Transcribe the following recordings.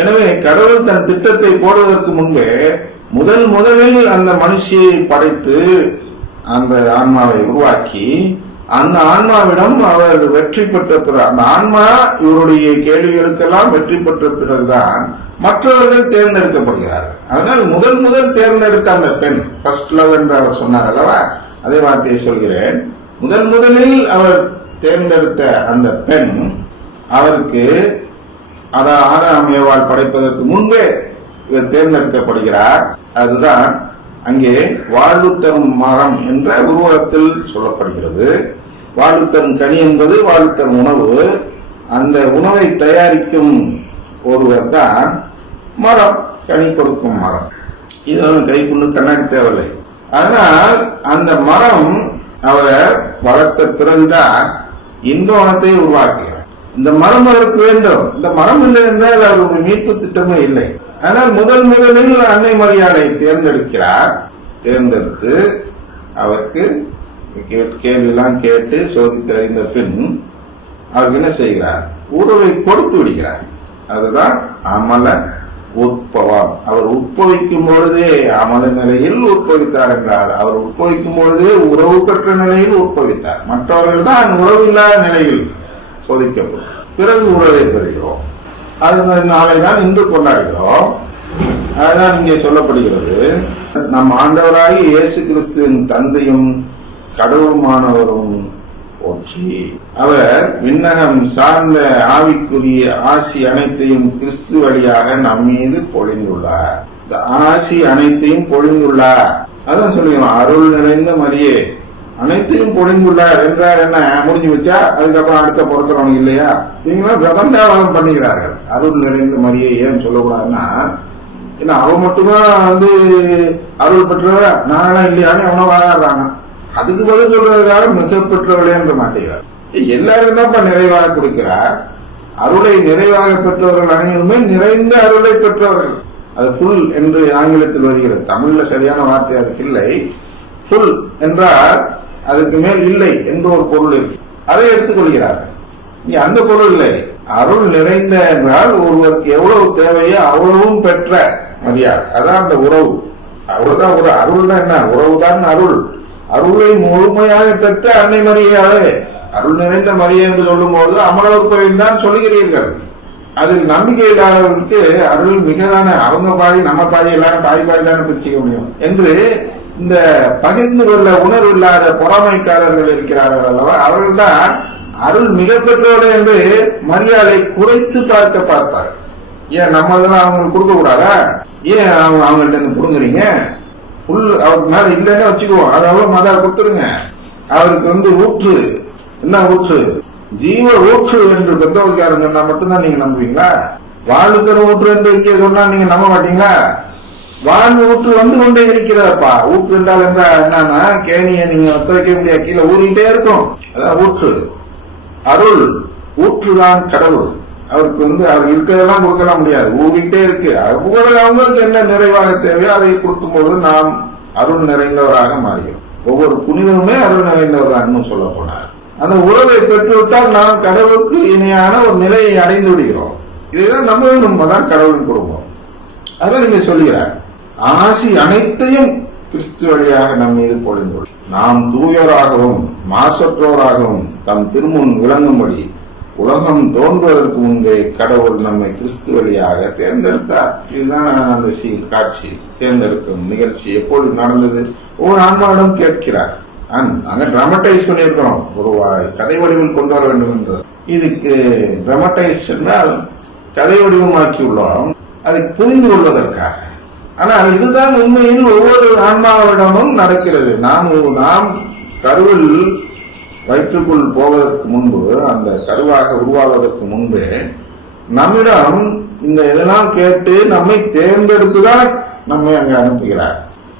எனவே கடவுள் தன் திட்டத்தை போடுவதற்கு முன்பே முதலில் அந்த மனுஷியை படைத்து அந்த ஆன்மாவை உருவாக்கி அந்த ஆன்மாவிடம் அவர் வெற்றி பெற்ற பிறகு, அந்த ஆன்மா இவருடைய கேள்விகளுக்கெல்லாம் வெற்றி பெற்ற பிறகுதான் மற்றவர்கள் தேர்ந்தெடுக்கப்படுகிறார்கள். அதனால் முதல் தேர்ந்தெடுத்த அந்த பெண், ஃபர்ஸ்ட் லவ் என்று அவர் சொன்னார் அல்லவா, அதே வார்த்தையை சொல்கிறேன். முதலில் அவர் தேர்ந்தெடுத்த அந்த பெண், அவருக்கு ஆதாம் ஏவாள் படைப்பதற்கு முன்பே இவர் தேர்ந்தெடுக்கப்படுகிறார். அதுதான் அங்கே வாழ்வு தரும் மரம் என்ற உருவகத்தில் சொல்லப்படுகிறது. வாழ்வு தரும் கனி என்பது வாழ்வு தரும் உணவு. அந்த உணவை தயாரிக்கும் ஒருவர் தான் மரம், கனி கொடுக்கும் மரம். இதெல்லாம் கைக்குண்டு கண்ணாடி தேவையில்லை. அதனால் அந்த மரம் அவர் வளர்த்த பிறகுதான் இன்பவனத்தை உருவாக்குகிறார். இந்த மரம் அவருக்கு வேண்டும். இந்த மரம் இல்லை என்றால் அவருடைய மீட்பு திட்டமே இல்லை. ஆனால் முதலில் அன்னை மரியாதை தேர்ந்தெடுக்கிறார். தேர்ந்தெடுத்து அவருக்கு கேள்வியெல்லாம் கேட்டு சோதித்து அறிந்த பின் அவருக்கு என்ன செய்கிறார்? உறவை கொடுத்து விடுகிறார். அதுதான் அமல உற்பவம். அவர் உட்பவிக்கும் பொழுதே அமல நிலையில் உட்பவித்தார் என்றால், அவர் உட்பவிக்கும் பொழுதே உறவு பெற்ற நிலையில் உட்பவித்தார். மற்றவர்கள் தான் உறவு இல்லாத நிலையில் சோதிக்கப்படும். பிறகு உறவை பெறுகிறோம். அது நாளை தான் இன்று கொண்டாடுகிறோம். அதுதான் இங்கே சொல்லப்படுகிறது. நம் ஆண்டவராகி இயேசு கிறிஸ்துவின் தந்தையும் கடவுளுமானவரும் போற்றி. அவர் விண்ணகம் சார்ந்த ஆவிக்குரிய ஆசி அனைத்தையும் கிறிஸ்து வழியாக நம் மீது பொழிந்துள்ளார். இந்த ஆசி அனைத்தையும் பொழிந்துள்ளார். அதான் சொல்லுங்க, அருள் நிறைந்த மரியே அனைத்தையும் பொழிந்துள்ளார் என்றால் என்ன? முடிஞ்சு வச்சா அதுக்கப்புறம் அடுத்த பொறுக்கிறவங்க இல்லையா? இவங்களாம் விதந்தாவாதம் பண்ணுகிறார்கள். அருள் நிறைந்த மரியை ஏன் சொல்லக்கூடாதுன்னா, ஏன்னா அவன் மட்டும்தான் அருள் பெற்றவர, நானும் இல்லையான்னு அவனை வாதாடுறாங்க. அதுக்கு பதில் சொல்றதுக்காக மிக பெற்றவர்களே என்று மாட்டேங்கிறார். எல்லாரும் தான் நிறைவாக கொடுக்கிறார். அருளை நிறைவாக பெற்றவர்கள் அனைவருமே நிறைந்த அருளை பெற்றவர்கள். அது ஃபுல் என்று ஆங்கிலத்தில் வருகிறது. தமிழ்ல சரியான வார்த்தை அதுக்கு இல்லை. ஃபுல் என்றால் அதுக்கு மேல் இல்லை என்று ஒரு பொருள் இருக்கு. அதை எடுத்துக்கொள்கிறார்கள். இங்க அந்த பொருள் இல்லை. அருள் நிறைந்த என்றால் ஒருவருக்கு எவ்வளவு தேவையோ அவ்வளவும் பெற்ற மரியாதை. அதான் அந்த உறவு. அவ்வளவுதான் ஒரு அருள்னா என்ன? உறவுதான் அருள். அருளை முழுமையாக பெற்ற அன்னை மரியாதை. அருள் நிறைந்த மரியை என்று சொல்லும் பொழுது அமலவர்பையும் தான் சொல்லுகிறீர்கள். அதில் நம்பிக்கை இல்லாதவர்களுக்கு அருள் மிகதான, அவங்க பாதி நம்ம பாதி, எல்லாரும் பாதி தானே பிரிச்சுக்க முடியும் என்று இந்த பகிர்ந்து கொள்ள உணர்வு இல்லாத பொறாமைக்காரர்கள் இருக்கிறார்கள் அல்லவா, அவர்கள் தான் அருள் மிக பெற்றோடு என்று மரியாதை குறைத்து பார்ப்பார். ஏன் நம்ம இதெல்லாம் அவங்களுக்கு கொடுக்க கூடாதா? ஏன் அவங்கள்ட்ட இருந்து கொடுங்குறீங்க? அவருக்கு மேல இல்லைன்னு வச்சுக்குவோம், அது அவ்வளவு மதா கொடுத்துருங்க. அவருக்கு ஊற்று, என்ன ஊற்று? ஜீவ ஊற்று என்று பெந்தோக்காரன் சொன்னா மட்டும்தான் நீங்க நம்புவீங்களா? வாழ்வு தரும் ஊற்று என்று இங்கே சொன்னா நீங்க நம்ப மாட்டீங்களா? வாழ்வு ஊற்று வந்து கொண்டே இருக்கிறார்ப்பா. ஊற்று என்றால் என்னன்னா, கேணியை நீங்க ஒத்த வைக்க முடியாது, கீழே ஊறிக்கிட்டே இருக்கும். அதான் ஊற்று. அருள் ஊற்றுதான் கடவுள். அவருக்கு அவர் இருக்கிறதெல்லாம் கொடுக்கலாம் முடியாது, ஊறிக்கிட்டே இருக்கு. அவங்களுக்கு என்ன நிறைவாக தேவையோ அதை கொடுக்கும் பொழுது நாம் அருள் நிறைந்தவராக மாறுகிறோம். ஒவ்வொரு புனிதனுமே அருள் நிறைந்தவர் தான் சொல்ல போனார். அந்த உறவை பெற்றுவிட்டால் நாம் கடவுளுக்கு இணையான ஒரு நிலையை அடைந்து விடுகிறோம். இதுதான் நம்ம வேண்டும். தான் கடவுளின் குடும்பம். அதை நீங்க சொல்லுகிறார். ஆசி அனைத்தையும் கிறிஸ்து வழியாக நம் மீது பொழிந்துள்ளது. நாம் தூயோராகவும் மாசற்றோராகவும் தம் திருமுன் விளங்கும்படி உலகம் தோன்றுவதற்கு முன்பே கடவுள் நம்மை கிறிஸ்து வழியாக தேர்ந்தெடுத்தார். இதுதான் அந்த காட்சி. தேர்ந்தெடுக்கும் நிகழ்ச்சி எப்போது நடந்தது? ஒவ்வொரு ஆன்மாவிடம் கேட்கிறார். நாங்க டிராமடைஸ் பண்ணியிருக்கிறோம், ஒரு கதை வடிவில் கொண்டு வர வேண்டும் என்று. இதுக்கு டிராமடைஸ் என்றால் கதை வடிவமாக்கி உள்ளோம், அதை புரிந்து கொள்வதற்காக. ஆனால் இதுதான் உண்மையில் ஒவ்வொரு ஆன்மாவிடமும் நடக்கிறது. நாம் கருவில் வயிற்றுக்குள் போவதற்கு முன்பு, அந்த கருவாக உருவாவதற்கு முன்பே நம்மிடம் இந்த இதெல்லாம் கேட்டு நம்மை தேர்ந்தெடுத்துதான் நம்மை அங்க அனுப்புகிறார்.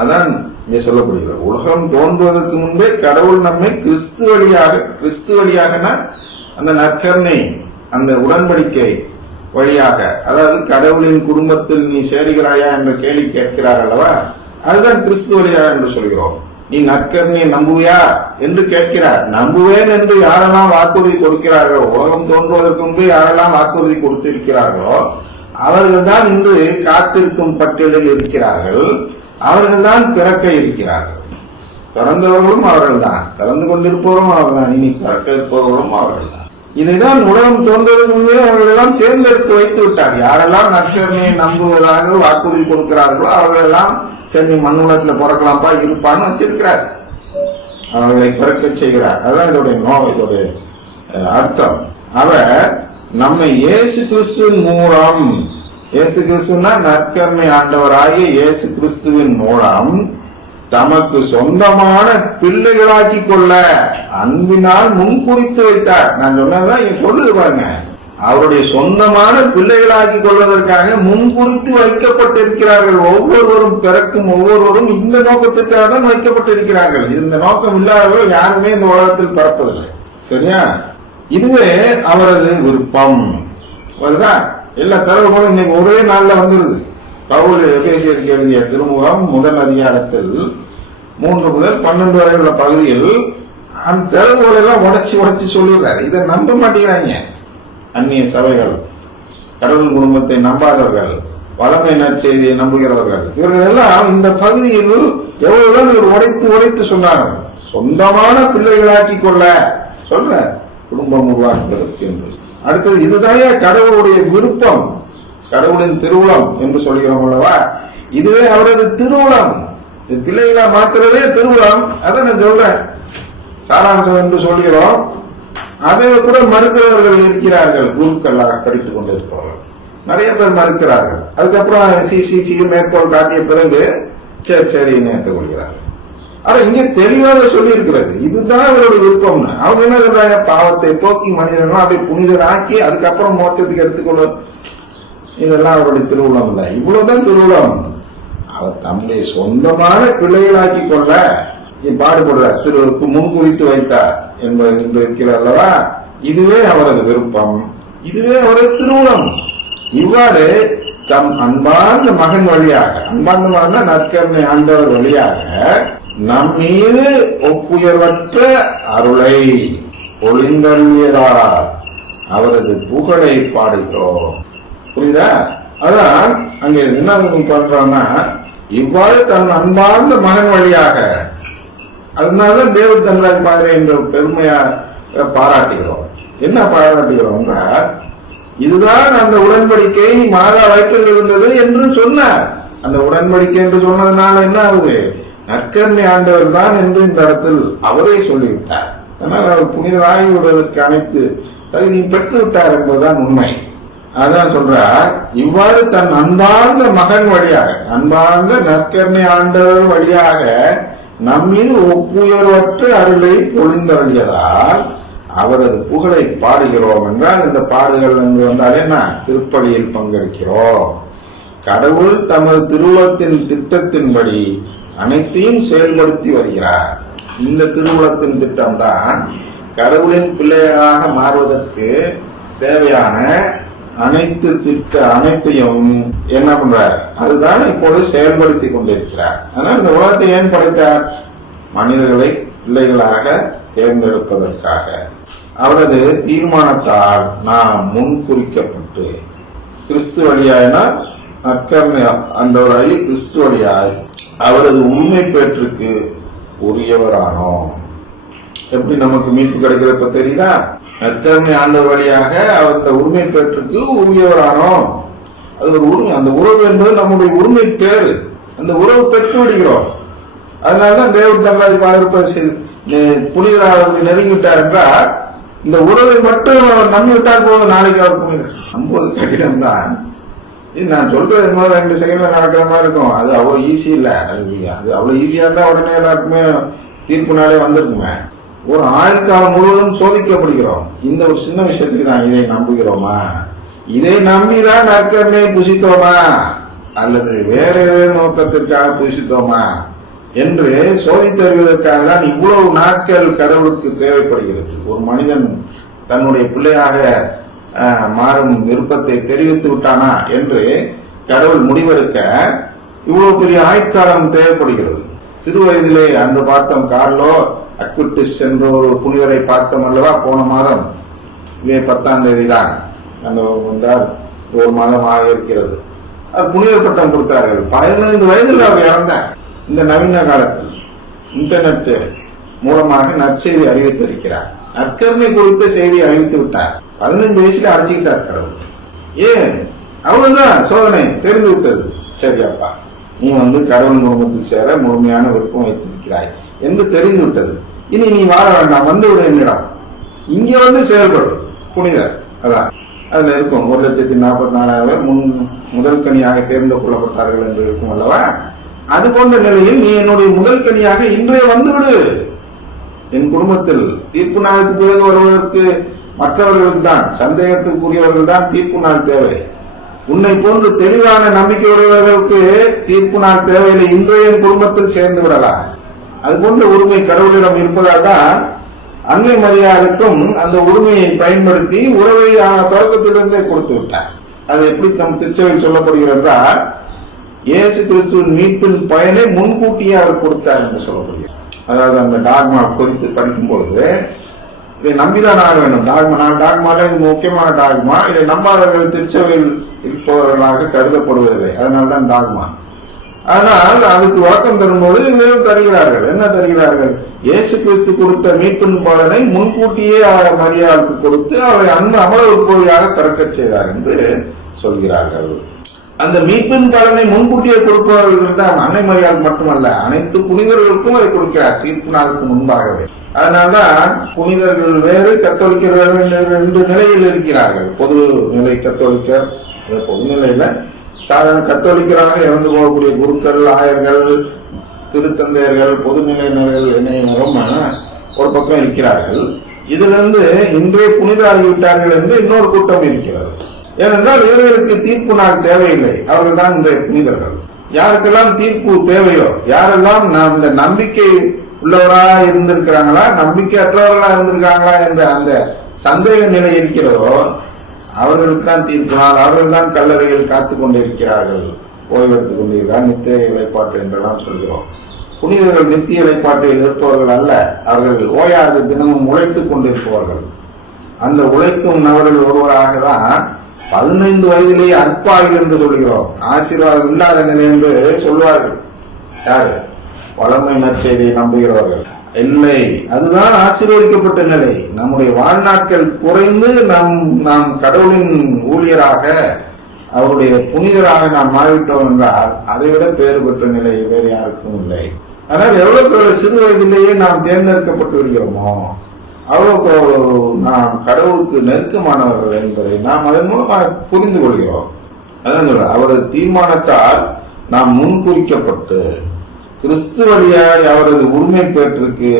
அதான் இங்கே சொல்லப்படுகிறது. உலகம் தோன்றுவதற்கு முன்பே கடவுள் நம்மை கிறிஸ்து வழியாக அந்த நற்கருணை, அந்த உடன்படிக்கை வழியாக, அதாவது கடவுளின் குடும்பத்தில் நீ சேருகிறாயா என்ற கேள்வி கேட்கிறார் அல்லவா, அதுதான் கிறிஸ்து வழியாக என்று சொல்கிறோம். நீ நற்கருணையை நம்புவியா என்று கேட்கிறார். நம்புவேன் என்று யாரெல்லாம் வாக்குறுதி கொடுக்கிறார்களோ, உலகம் தோன்றுவதற்கு முன்பு யாரெல்லாம் வாக்குறுதி கொடுத்திருக்கிறார்களோ அவர்கள் தான் இன்று காத்திருக்கும் பட்டியலில் இருக்கிறார்கள். அவர்கள் தான் பிறக்க இருக்கிறார்கள். பிறந்தவர்களும் அவர்கள் தான், பிறந்து கொண்டிருப்பவரும் அவர்கள் தான், இனி பிறக்க இருப்பவர்களும் அவர்கள் தான். இதைதான் உலகம் தோன்றுவதற்கு அவர்களெல்லாம் தேர்ந்தெடுத்து வைத்து விட்டார். யாரெல்லாம் நற்கருணையை நம்புவதாக வாக்குறுதி கொடுக்கிறார்களோ அவர்களெல்லாம் சரி மண்ணுலகத்துல பிறக்கலாம்ப்பா இருப்பான்னு வச்சிருக்கிறார். அவர்களை பிறக்க செய்கிறார். அதான் இதோடைய அர்த்தம். அவர் நம்மை இயேசு கிறிஸ்துவின் மூலம், இயேசு கிறிஸ்துவனா நற்கருணை ஆண்டவராகிய இயேசு கிறிஸ்துவின் மூலம் தமக்கு சொந்தமான பிள்ளைகளாக்கி கொள்ள அன்பினால் முன்குறித்து வைத்தார். நான் சொன்னதான் இங்க சொல்லுது பாருங்க. அவருடைய சொந்தமான பிள்ளைகளாக்கி கொள்வதற்காக முன்குறித்து வைக்கப்பட்டிருக்கிறார்கள். ஒவ்வொருவரும் பிறக்கும் ஒவ்வொருவரும் இந்த நோக்கத்திற்காக தான் வைக்கப்பட்டிருக்கிறார்கள். இந்த நோக்கம் இல்லாதவர்கள் யாருமே இந்த உலகத்தில் பிறப்பதில்லை. சரியா? இதுவே அவரது விருப்பம். வருதா? எல்லா தரவுகளும் இன்னைக்கு ஒரே நாள்ல வந்துருது. பவுல் எபேசியருக்கு எழுதிய திருமுகம் முதல் அதிகாரத்தில் 3 முதல் 12 வரை உள்ள பகுதியில் அந்த தரவுகளை எல்லாம் உடைச்சு சொல்லிடுறாரு. இதை நம்ப மாட்டேங்கிறாங்க. அந்நிய சபைகள், கடவுள் குடும்பத்தை நம்பாதவர்கள், வளமை நற்செய்தியை நம்புகிறவர்கள், இவர்கள் எல்லாம் இந்த பகுதியில் எவ்வளவுதான் இவர் உடைத்து சொன்னாங்க. சொந்தமான பிள்ளைகளாக்கி கொள்ள சொல்ற குடும்பம் உருவாக்குவதற்கு என்று. அடுத்தது இதுதான் கடவுளுடைய விருப்பம், கடவுளின் திருவுளம் என்று சொல்கிறோம் அல்லவா? இதுவே அவரது திருவுளம். பிள்ளைகளா மாத்துறதே திருவுளம். அதை நான் சொல்றேன், சாராம்சம் என்று சொல்கிறோம். அதை கூட மறுக்கிறவர்கள் இருக்கிறார்கள். குருக்களாக படித்துக் கொண்டிருப்பவர்கள் நிறைய பேர் மறுக்கிறார்கள். அதுக்கப்புறம் சி மேற்கோள் காட்டிய பிறகு சரின்னு ஏற்றுக்கொள்கிறார்கள். ஆனா இங்கே தெளிவாக சொல்லி இருக்கிறது, இதுதான் அவருடைய விருப்பம்னு. அவங்க என்ன சொல்றாங்க? பாவத்தை போக்கி மனிதர்கள் அப்படியே புனிதராக்கி அதுக்கப்புறம் மோட்சத்துக்கு எடுத்துக்கொள்ள, இதெல்லாம் அவருடைய திருவுளம் இல்லை. இவ்வளவுதான் திருவுளம். அவர் தம்முடைய சொந்தமான பிள்ளைகளாக்கி கொள்ள பாடுபடுறார். திருவுக்கு முன்குறித்து வைத்தார் என்பது இருக்கிறார் அல்லவா? இதுவே அவரது விருப்பம், இதுவே அவரது திருவுளம். இவ்வாறு தம் அன்பார்ந்த மகன் வழியாக, அன்பார்ந்த மகன் நற்கருணை ஆண்டவர் வழியாக நம் மீது ஒப்புயர்வற்ற அருளை பொழிந்தருளியதால் அவரது புகழை பாடுகிறோம். புரியுதா? அதான் அங்க என்ன பண்றோம்னா, இவ்வாறு தன் அன்பார்ந்த மகன் வழியாக, அதனாலதான் தேவ தன்ராஜ் பாரு என்ற பெருமையா பாராட்டுகிறோம். என்ன பாராட்டுகிறோம்னா, இதுதான் அந்த உடன்படிக்கை மாதா வயிற்றில் இருந்தது என்று சொன்னார். அந்த உடன்படிக்கை என்று சொன்னதுனால என்ன ஆகுது? நற்கருணை ஆண்டவர் தான் என்று இந்த இடத்தில் அவரே சொல்லிவிட்டார். அதனால் அவர் புனிதராகி விடுவதற்கு அனைத்து தகுதியும் பெற்று விட்டார் என்பதுதான் உண்மை. அதான் சொல்றார், இவ்வாறு தன் அன்பார்ந்த மகன் வழியாக, அன்பார்ந்த நற்கருணை ஆண்டவர் வழியாக நம் மீது ஒப்புயர்வற்ற அருளை பொழிந்தருளியதால் அவரது புகழை பாடுகிறோம் என்றால், இந்த பாடுகள் என்று வந்தாலே நான் திருப்பலியில் பங்கெடுக்கிறோம். கடவுள் தமது திருவுளத்தின் திட்டத்தின்படி அனைத்தையும் செயல்படுத்தி வருகிறார். இந்த திருவுளத்தின் திட்டம் தான் கடவுளின் பிள்ளைகளாக மாறுவதற்கு தேவையான அனைத்தையும் என்ன பண்றார்? அதுதான் இப்போது செயல்படுத்தி கொண்டிருக்கிறார். அதனால் இந்த உலகத்தை ஏன் படைத்தார்? மனிதர்களை பிள்ளைகளாக தேர்ந்தெடுப்பதற்காக. அவரது தீர்மானத்தால் நாம் முன்குறிக்கப்பட்டு கிறிஸ்து வழியாயினா நற்கருணை ஆண்டவராகி கிறிஸ்து வழியாய் அவரது உண்மை பேற்றுக்கு உரியவரானோம். எப்படி நமக்கு மீட்பு கிடைக்கிறப்ப தெரியுதா? நற்கருணை ஆண்டவர் வழியாக அந்த உரிமை பேற்றுக்கு உரியவரானோம். அது ஒரு உரிமை. அந்த உறவு என்பது நம்முடைய உரிமை பேரு. அந்த உறவு பெற்று விடுகிறோம். அதனாலதான் தேவன் தன்ராஜ் பாதிப்பது புனிதராக நெருங்கிவிட்டார் என்றால், இந்த உறவை மட்டும் அவர் நம்பி விட்டால் போதும், நாளைக்கு அவர் புனிதர். நம்புவது கடினம்தான். இது நான் சொல்றது 2 செகண்ட்ல நடக்கிற மாதிரி இருக்கும். அது அவ்வளவு ஈஸி இல்ல. அது அவ்வளவு ஈஸியா இருந்தா உடனே எல்லாருக்குமே தீர்ப்பு நாளே வந்திருக்குமே. ஒரு ஆயுட்காலம் முழுவதும் சோதிக்கப்படுகிறோம். இந்த ஒரு சின்ன விஷயத்துக்கு தான் இதை நம்புகிறோமா? இதை நம்பிதான் நற்கருணை புசித்தோமா அல்லது வேற ஏதேனும் நோக்கத்திற்காக புசித்தோமா என்று சோதித்தறிவதற்காக தான் இவ்வளவு நாட்கள் கடவுளுக்கு தேவைப்படுகிறது. ஒரு மனிதன் தன்னுடைய பிள்ளையாக மாறும் விருப்பத்தை தெரிவித்து விட்டானா என்று கடவுள் முடிவெடுக்க இவ்வளவு பெரிய ஆயுட்காலம் தேவைப்படுகிறது. சிறு வயதிலே அன்று பார்த்தோம், கார்லோ அக்விட்டிஸ் என்ற ஒரு புனிதரை பார்த்தோம் அல்லவா? போன மாதம் இதே 10ஆம் தேதி தான் அந்த வந்தார். 1 மாதமாக இருக்கிறது. அவர் புனிதர் பட்டம் கொடுத்தார்கள். 15 வயதில் அவர் இறந்தார். இந்த நவீன காலத்தில் இன்டர்நெட் மூலமாக நற்செய்தி அறிவித்திருக்கிறார். நற்கருணை குறித்த செய்தியை அறிவித்து விட்டார். 15 வயசுல அடைச்சிக்கிட்டார் கடவுள். ஏன்? அவ்வளவுதான், சோதனை தெரிந்து விட்டது. சரி அப்பா, நீ கடவுள் குடும்பத்தில் சேர முழுமையான விருப்பம் வைத்திருக்கிறாய் என்று தெரிந்து விட்டது. இனி நீ வாழ வேண்டாம், வந்துவிட என்னிடம். இங்க செயல்படும் புனிதர். அதான் அதுல இருக்கும் 1,44,000 பேர் முதல் கனியாக தேர்ந்து கொள்ளப்பட்டார்கள் என்று இருக்கும் அல்லவா? அது போன்ற நிலையில் நீ என்னுடைய முதல் கனியாக இன்றே வந்துவிடு. என் குடும்பத்தில் தீர்ப்பு நாளுக்கு பிறகு வருவதற்கு மற்றவர்களுக்கு தான், சந்தேகத்துக்குரியவர்கள் தான் தீர்ப்பு நாள் தேவை. உன்னை போன்று தெளிவான நம்பிக்கை உடையவர்களுக்கு தீர்ப்பு நாள் தேவையில்லை. இன்றைய குடும்பத்தில் சேர்ந்து விடலாம். அது போன்ற உரிமை கடவுளிடம் இருப்பதால் தான் அன்னை மரியாளுக்கும் அந்த உரிமையை பயன்படுத்தி உறவை தொடக்கத்திலிருந்தே கொடுத்து விட்டார். அது எப்படி நம் திருச்சபையில் சொல்லப்படுகிறது என்றால், இயேசு கிறிஸ்துவின் மீட்பின் பயனை முன்கூட்டியே அவர் கொடுத்தார் என்று சொல்லப்படுகிறது. அதாவது அந்த டாக்மா குறித்து படிக்கும் பொழுது இதை நம்பிதான் ஆக வேண்டும். டாக்மால இது முக்கியமான டாக்மா. இதை நம்பாதவர்கள் திருச்சபையில் இருப்பவர்களாக கருதப்படுவதில்லை. அதனால்தான் டாக்மா. ஆனால் அதுக்கு விளக்கம் தரும்போது தருகிறார்கள். என்ன தருகிறார்கள்? இயேசு கிறிஸ்து கொடுத்த மீட்பின் பலனை முன்கூட்டியே மரியாளுக்கு கொடுத்து அவரை அமல உற்பவியாக கறக்க செய்தார் என்று சொல்கிறார்கள். அந்த மீட்பின் பலனை முன்கூட்டியே கொடுப்பவர்கள் தான் அன்னை மரியாள் மட்டுமல்ல, அனைத்து புனிதர்களுக்கும் அதை கொடுக்கிறார் தீர்ப்பு நாளுக்கு முன்பாகவே. அதனால்தான் புனிதர்கள் வேறு, கத்தோலிக்கர் வேறு 2 நிலையில் இருக்கிறார்கள். பொது நிலை கத்தோலிக்கர், பொது நிலையில சாதாரண கத்தோலிக்கராக இறந்து போகக்கூடிய குருக்கள், ஆயர்கள், திருத்தந்தையர்கள், பொதுநிலையினர்கள், இணையினரும் ஒரு பக்கம் இருக்கிறார்கள். இதிலிருந்து இன்றே புனிதராகிவிட்டார்கள் என்று இன்னொரு கூட்டம் இருக்கிறது. ஏனென்றால் இவர்களுக்கு தீர்ப்பு நாள் தேவையில்லை. அவர்கள் தான் இன்றைய புனிதர்கள். யாருக்கெல்லாம் தீர்ப்பு தேவையோ, யாரெல்லாம் இந்த நம்பிக்கை உள்ளவராக இருந்திருக்கிறாங்களா, நம்பிக்கையற்றவர்களா இருந்திருக்காங்களா என்ற அந்த சந்தேக நிலை இருக்கிறதோ அவர்களுக்கு தான் தீர்ப்பு நாள். அவர்கள் தான் கல்லறையில் காத்து கொண்டிருக்கிறார்கள், ஓய்வெடுத்துக் கொண்டிருக்கிறார், நித்திய இலைப்பாட்டு என்றெல்லாம் சொல்கிறோம். புனிதர்கள் நித்திய இலைப்பாட்டில் இருப்பவர்கள் அல்ல, அவர்கள் ஓயாது தினமும் உழைத்துக் கொண்டிருப்பவர்கள். அந்த உழைக்கும் நபர்கள் ஒருவராக தான் 15 வயதிலேயே அற்பாயில் என்று சொல்கிறோம். ஆசீர்வாதம் இல்லாத நிலை என்று சொல்வார்கள். யாரு? வளமை நற்செய்தியை நம்புகிறவர்கள் இல்லை. அதுதான் ஆசீர்வதிக்கப்பட்ட நிலை. நம்முடைய வாழ்நாட்கள் குறைந்து நாம் கடவுளின் ஊழியராக, அவருடைய புனிதராக நாம் மாறிவிட்டோம் என்றால் அதை விட பேறு பெற்ற நிலை வேறு யாருக்கும் இல்லை. ஆனால் எவ்வளவு சிறு வயதிலேயே நாம் தேர்ந்தெடுக்கப்பட்டு விடுகிறோமோ அவ்வளவுக்கு நாம் கடவுளுக்கு நெருக்கமானவர்கள் என்பதை நாம் அதன் மூலமாக புரிந்து கொள்கிறோம். அதான் சொல்ற, அவரது தீர்மானத்தால் நாம் முன்குறிக்கப்பட்டு கிறிஸ்து வழியாய் அவரது உரிமை பேற்றுக்கு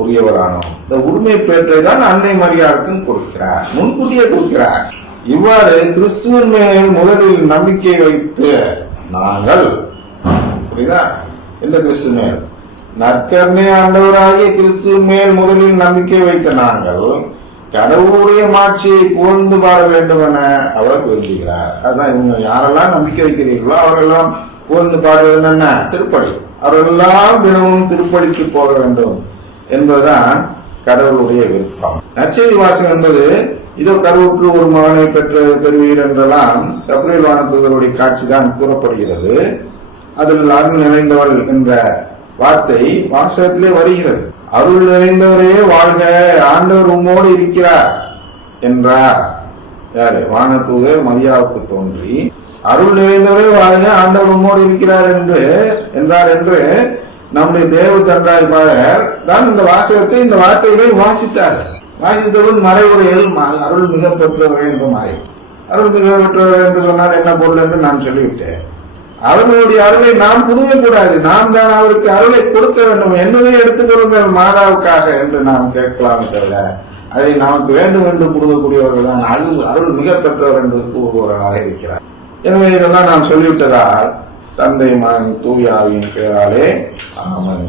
உரியவரானோம். இந்த உரிமை பேற்றை தான் அன்னை மரியாளுக்கும் கொடுக்கிறார், முன்கூட்டியே கொடுக்கிறார். இவ்வாறு கிறிஸ்துவின் மேல் முதலில் நம்பிக்கை வைத்து நாங்கள், புரியுதா? இந்த கிறிஸ்து மேல், நற்கருணை ஆண்டவராகிய கிறிஸ்துவின் மேல் முதலில் நம்பிக்கை வைத்த நாங்கள் கடவுளுடைய மாட்சியை புகழ்ந்து பாட வேண்டும் என அவர் விரும்புகிறார். அதான் இவங்க யாரெல்லாம் நம்பிக்கை வைக்கிறீர்களோ அவரெல்லாம் புகழ்ந்து பாடுவது என்ன? திருப்பலி. அவரெல்லாம் தினமும் திருப்பலிக்கு போக வேண்டும் என்பதுதான் கடவுளுடைய விருப்பம். நற்செய்தி வாசகம் என்பது இதோ கருவுற்று ஒரு மகனை பெறுவீர் என்றெல்லாம் கபிரியேல் வானதூதருடைய காட்சி தான் கூறப்படுகிறது. அதில் அருள் நிறைந்தவள் என்ற வார்த்தை வாசகத்திலே வருகிறது. அருள் நிறைந்தவரே வாழ்க, ஆண்டவர் உம்மோடு இருக்கிறார் என்றார். யாரு? வானதூதர் மரியாவுக்கு தோன்றி அருள் நிறைந்தவரே வாழ்க, ஆண்டவர் உம்மோடு இருக்கிறார் என்றார் என்று நம்முடைய தேவ தண்டாய்ப்பாளர் தான் இந்த வாசகத்தை, இந்த வார்த்தைகளை வாசித்தார். வாசித்தவன் மறைவுரையில் அருள் மிக பெற்றவரே என்று மாறி, அருள் மிக பெற்றவரே என்று சொன்னால் என்ன பொருள் என்று நான் சொல்லிவிட்டேன். அவர்களுடைய அருளை நாம் புரிய கூடாது, நாம் தான் அவருக்கு அருளை கொடுக்க வேண்டும். என்னதை எடுத்துக் கொள்ளுங்கள் மாதாவுக்காக என்று நாம் கேட்கலாம் தவிர அதை நமக்கு வேண்டும் என்று கொடுக்கக்கூடியவர்கள் தான் அருள் மிக பெற்றவர் என்று கூறுபவர்களாக இருக்கிறார். எனவே இதெல்லாம் நாம் சொல்லிவிட்டதால் தந்தை மகன் தூய ஆவியின் பெயராலே ஆமென்.